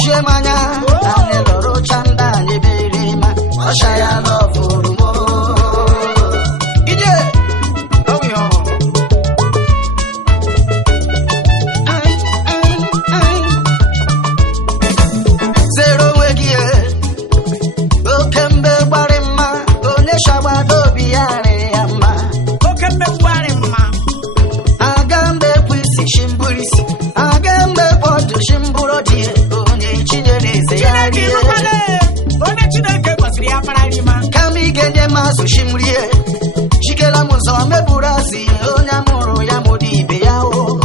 shemanya ane loro chanda nye berima oshaya love rumo ije oh yo zero wegie okembe barema onye shawa dobi yare yama okembe barema agambe kwisi shimburisi agambe podo shimburo die onye chinyere ze yari onye chineke kwasiri ya pararima kami genye masu shimrie shikela muzo meburazi onye amuru ya modibe yawo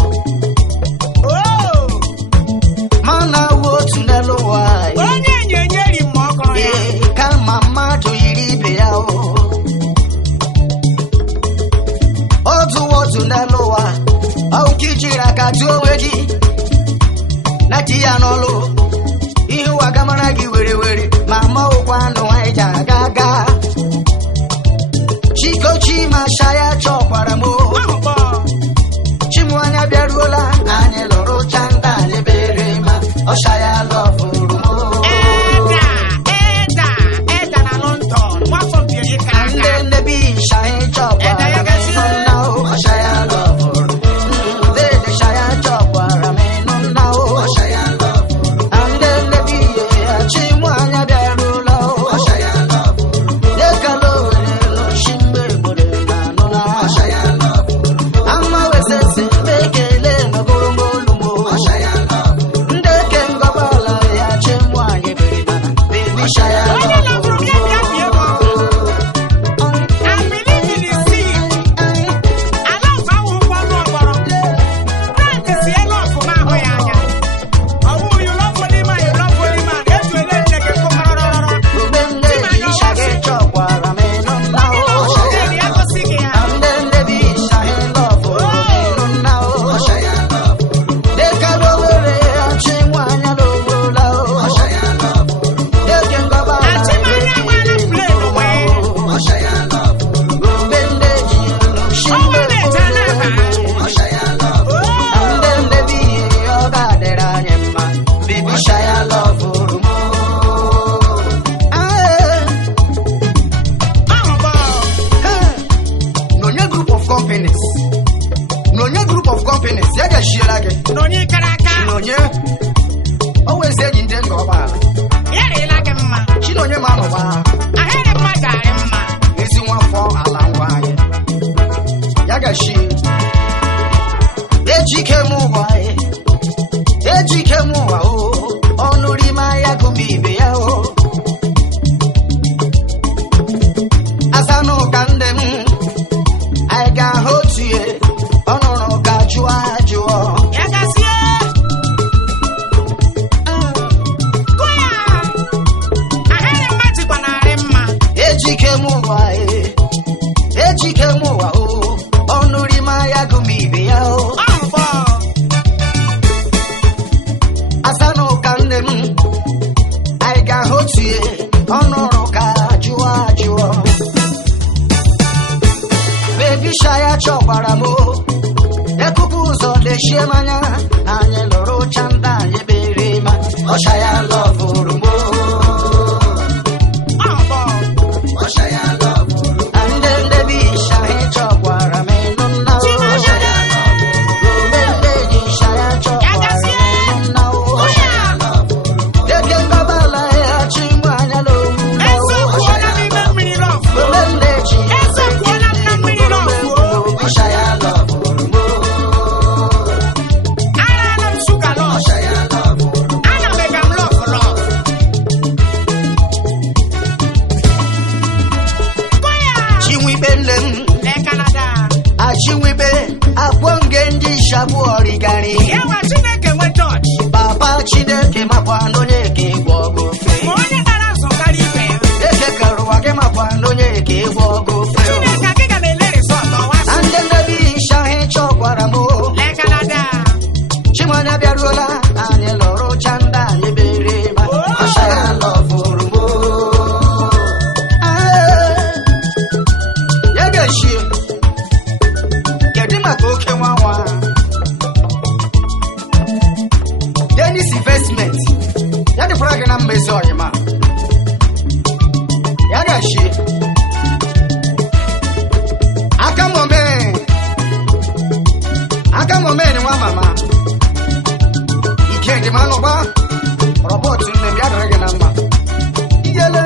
mana wo tunelo wai onye nyenyeri mmokoro ya kama mmadụ yiri ibe yawo otu n'elu ụwa ọkijiri aka tụọ onwe gị na di ya n'ọlụ ihe ụwa gamara gị were were ma ma ụkwa anụ nwanyị ji aga aga chikochi ma shaya chọkwara m chimwanya bịaruola anyị lụrụ chanda anyị bere ma ọ shaya lọfụrụ m na London nwafọ mbiri ka ndị nnebi shaya chọkwara m nna o shaya lọfụrụ ndị shaya chọkwara m nna o shaya lọfụrụ ndị nnebi chimwanya bịaruola o shaya lọfụrụ dekalo were n'oshimbe gboro na anụ na shaya lọfụrụ ama wesese mekele n'ogoromolumo shaya lọfụrụ ndị ke ngọbala ya chimwanya bere na bebi shaya onye lọfụrụ bịa bịa bịa ebe I believe in the sea. Ala ọfa ahụhụ ọnụ ọgbọrọ. Practice ihe lọfụ ma ahụ ya anya. Ọwụ you love only man, you love only man. Etu ele Chineke kụmarọrọrọ. mgbe nne ishage chọkwara m nna o Onye ya gosi gị ya. ndị nnebi shahe lọfụrụ m nna o dekalo were ya chimwanya n'ogbola o deke ngọbala Achịmanya gbara plane wee. mgbe nne ji n'oshimbe na-eje n'aba. ndị nnebi ọ ga-adịrị anyị mma bebi shaya lọfụrụ m Nonye group of companies ya gashiela gị N'onye kara aka. Chinonye always eji ndị nga ọgbaala Ya rịla gị mma. Chinonye ma anụba Ahịrị mmadụ arị mma. ezi nwafọ ala ngwa anyị ya gashi ejike m ụwa ejike m ụwa o ọnụrịma ya gụma ibe ya o azanụ ka ndị m anyị ga-ahụ otu ihe ọnụrụ ka jụọ ajụọ Ya gasie. Kụ ya. Ahịrị mmadụ gbanarị mma. ejike m ụwa ejike m ụwa o ọnụrịma ya gụma ibe ya o Ọmụbọ. asanụ ka nne m anyị ga-ahụ otu ihe ọnụrụ ka jụọ ajụọ bebi shaya chọkwara m ekupu ụzọ lechie m anya anyị lụrụ chanda anyị bere ma ọshaya lọfụrụ m Ọmụbọ. ndị ndebi shahi chọkwara m nna o mgbe nne ji shaya chọkwara m nna o deke ngọbala ya chimwanya n'ogbu Ezekwuola n'ime mmiri lọfụ. mgbe nne ji Ezekwuola na mmiri lọfụ. ọshaya lọfụrụ m Arala m shuga lọfụ. Ana m ega m lọfụ lọfụ. oyima. Yagashi. Akamome ni wa mama. Ikendi manoba. Robot ni mi adrage na mma. Iyele